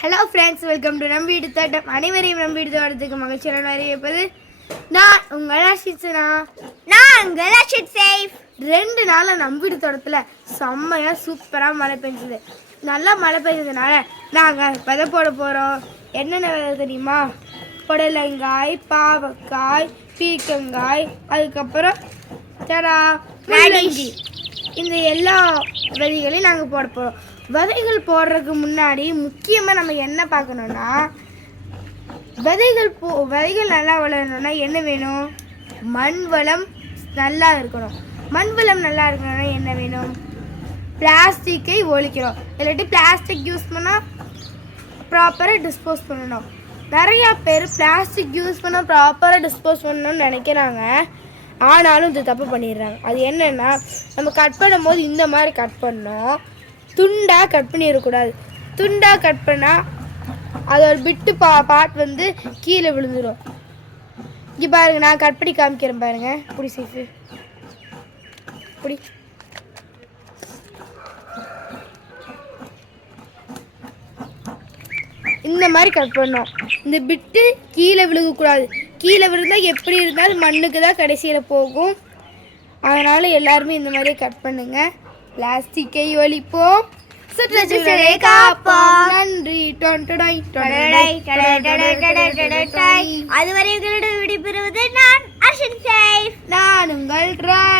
Hello friends welcome to நம்பி எடுத்தாட்டம் அனைவரையும் நம்பி எடுத்து வரதுக்கு மகிழ்ச்சியான அறிவிப்பது நான் உங்கள் அஷித்னா நான் உங்கள் சேஃப். ரெண்டு நாளாக நம்பிடு தோட்டத்தில் செம்மையாக சூப்பராக மழை பெஞ்சது. நல்லா மழை பெஞ்சதுனால நாங்கள் விதை போட போகிறோம் என்னென்ன விதை தெரியுமா? புடலங்காய் பாவக்காய் பீர்க்கங்காய் அதுக்கப்புறம் தடா முள்ளங்கி இந்த எல்லா விதைகளையும் நாங்கள் போட போகிறோம் விதைகள் போடுறதுக்கு முன்னாடி முக்கியமாக நம்ம என்ன பார்க்கணுன்னா விதைகள் போ விதைகள் நல்லா வளரணும்னா என்ன வேணும்? மண் வளம் நல்லா இருக்கணும். மண் வளம் நல்லா இருக்கணும்னா என்ன வேணும்? பிளாஸ்டிக்கை ஒழிக்கணும். இல்லாட்டி பிளாஸ்டிக் யூஸ் பண்ணால் ப்ராப்பராக டிஸ்போஸ் பண்ணணும். நிறையா பேர் பிளாஸ்டிக் யூஸ் பண்ணால் ப்ராப்பராக டிஸ்போஸ் பண்ணணும்னு நினைக்கிறாங்க. ஆனாலும் இது தப்பு பண்ணிடுறாங்க. அது என்னென்னா நம்ம கட் பண்ணும்போது இந்த மாதிரி கட் பண்ணோம். துண்டாக கட் பண்ணிடக்கூடாது. துண்டாக கட் பண்ணால் அதோட பிட்டு பா பார்ட் வந்து கீழே விழுந்துடும் இங்கே பாருங்கள் நான் கட் பண்ணி காமிக்கிறேன் பாருங்கள் புடி சீஃபு புடி. இந்த மாதிரி கட் பண்ணோம். இந்த பிட்டு கீழே விழுகக்கூடாது கீழே விழுந்தால் எப்படி இருந்தாலும் மண்ணுக்கு தான் கடைசியில் போகும் அதனால் எல்லாருமே இந்த மாதிரி கட் பண்ணுங்க பிளாஸ்டிக்கை ஒழிப்போம் சுற்றுச்சூழலை காப்போம் நன்றி. அதுவரை உங்களிடம் விடைபெறுவது நான் அஷித் சேஃப் நான் உங்கள் ராடிஷ்